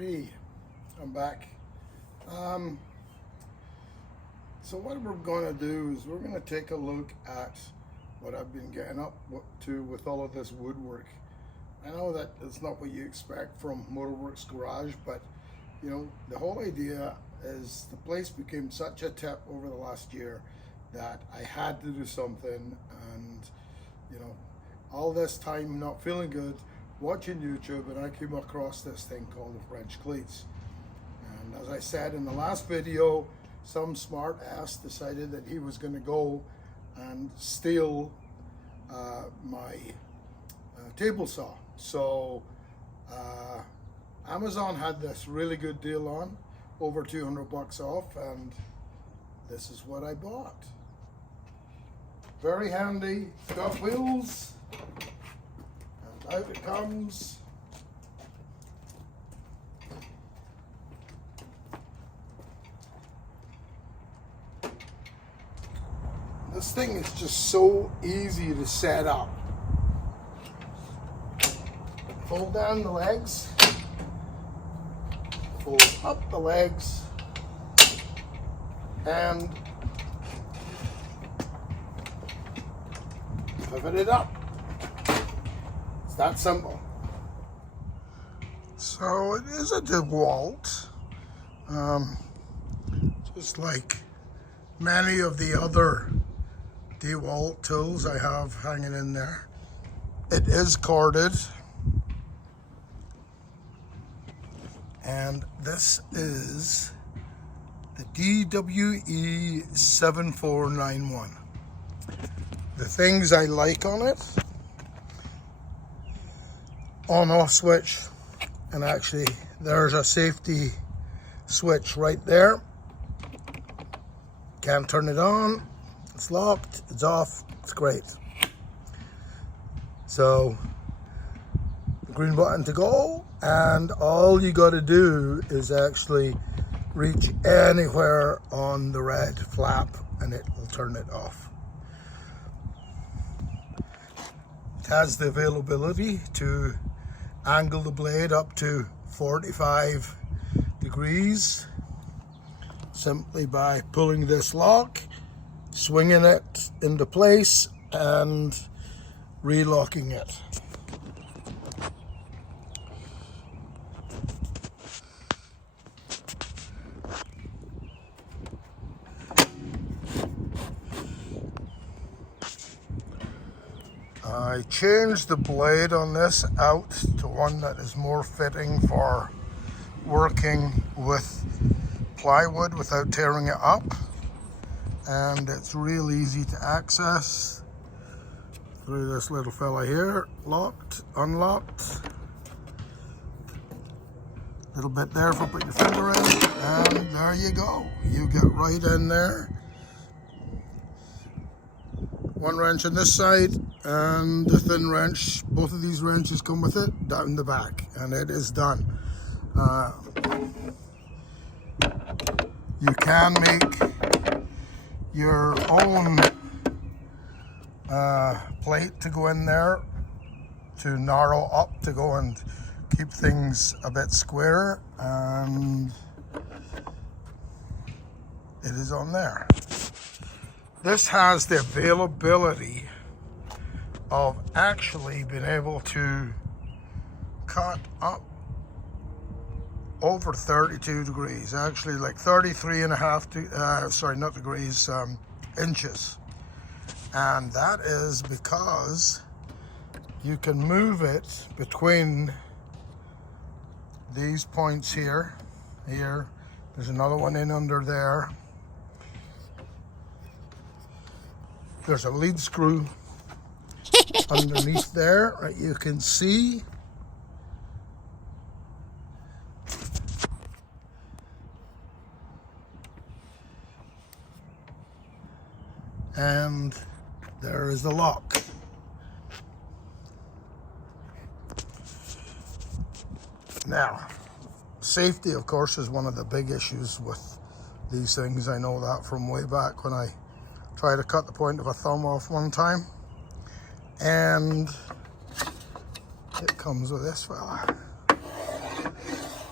Hey, I'm back. So what we're going to do is we're going to take a look at what I've been getting up to with all of this woodwork. I know that it's not what you expect from Motorworks Garage, but you know, the whole idea is the place became such a tip over the last year that I had to do something. And you know, all this time not feeling good, watching YouTube, and I came across this thing called the French cleats. And as I said in the last video, some smart ass decided that he was going to go and steal my table saw. So Amazon had this really good deal on, over 200 bucks off, and this is what I bought. Very handy, got wheels, and out it comes. This thing is just so easy to set up. Fold down the legs, fold up the legs, and pivot it up. It's that simple. So it is a DeWalt, just like many of the other DeWalt tools I have hanging in there. It is corded, and this is the DWE 7491. The things I like on it: on-off switch, and actually there's a safety switch right there. Can't turn it on, it's locked, it's off, it's great. So the green button to go, and all you got to do is actually reach anywhere on the red flap and it will turn it off. It has the availability to angle the blade up to 45 degrees simply by pulling this lock, swinging it into place, and relocking it. I changed the blade on this out to one that is more fitting for working with plywood without tearing it up, and it's real easy to access through this little fella here. Locked, unlocked, little bit there for putting your finger in, and there you go. You get right in there. One wrench on this side and the thin wrench, both of these wrenches come with it, down the back, and it is done. You can make your own plate to go in there to narrow up, to go and keep things a bit squarer, and it is on there. This has the availability of actually being able to cut up over 32 degrees, actually like 33 and a half, sorry, not degrees, inches. And that is because you can move it between these points here, there's another one in under there. There's a lead screw underneath there, right, you can see. And there is the lock. Now, safety, of course, is one of the big issues with these things. I know that from way back when I tried to cut the point of a thumb off one time. And it comes with this fella.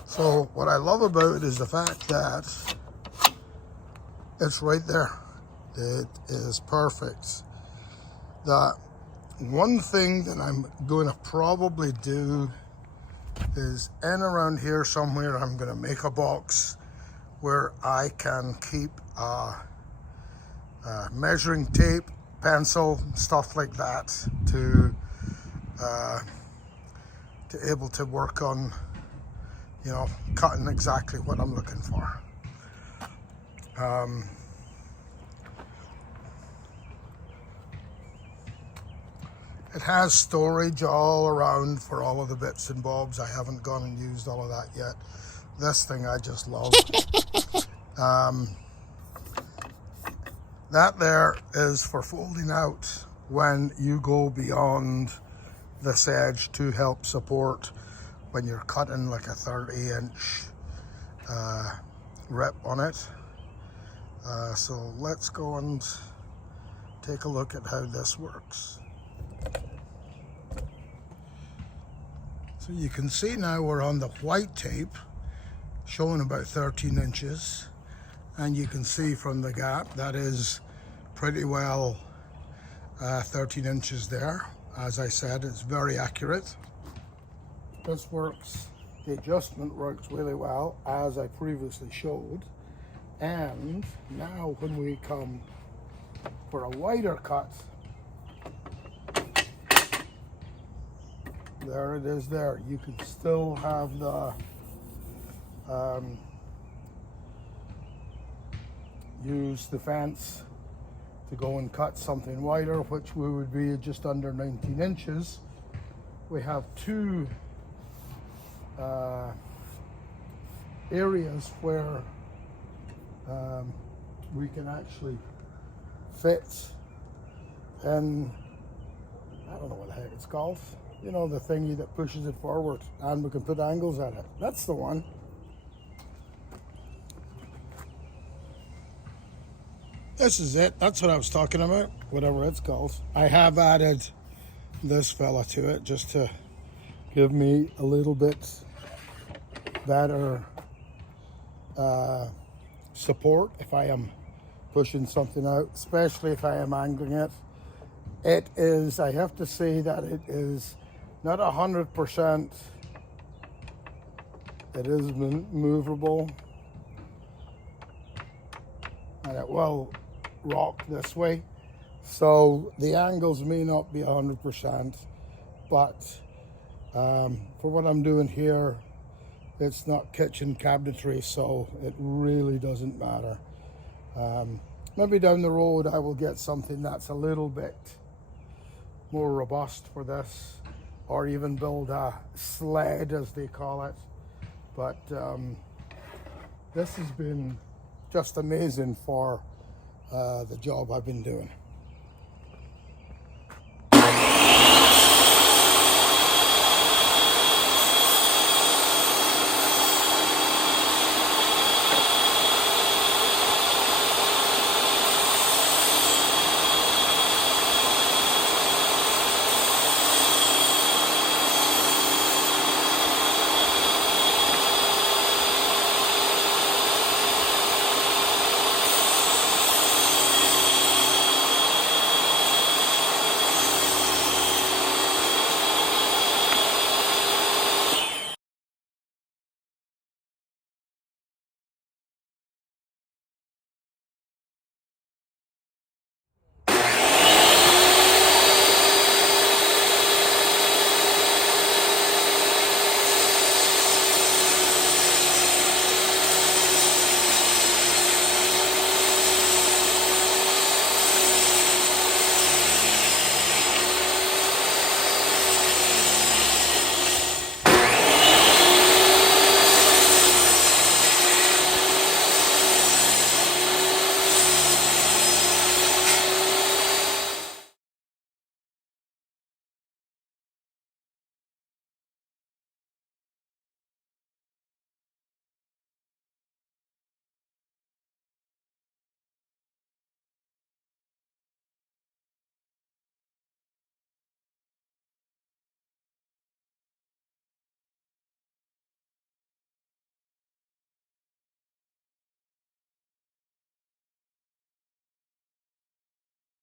So what I love about it is the fact that it's right there. It is perfect. The one thing that I'm going to probably do is in around here somewhere, I'm going to make a box where I can keep measuring tape, pencil, stuff like that to able to work on, you know, cutting exactly what I'm looking for. It has storage all around for all of the bits and bobs. I haven't gone and used all of that yet. This thing I just love. That there is for folding out when you go beyond this edge to help support when you're cutting like a 30-inch rip on it. So let's go and take a look at how this works. So you can see now we're on the white tape showing about 13 inches, and you can see from the gap that is pretty well 13 inches there. As I said, it's very accurate. This works, the adjustment works really well as I previously showed. And now when we come for a wider cut, there it is there. You can still have the use the fence to go and cut something wider, which we would be just under 19 inches. We have two areas where we can actually fit, and I don't know what the heck it's called. You know, the thingy that pushes it forward, and we can put angles at it. That's the one. This is it. That's what I was talking about, whatever it's called. I have added this fella to it just to give me a little bit better support if I am pushing something out, especially if I am angling it. It is, I have to say that it is not 100%. It is movable, and it will rock this way. So the angles may not be 100%, but for what I'm doing here, it's not kitchen cabinetry, so it really doesn't matter. Maybe down the road I will get something that's a little bit more robust for this, or even build a sled as they call it. But this has been just amazing for the job I've been doing.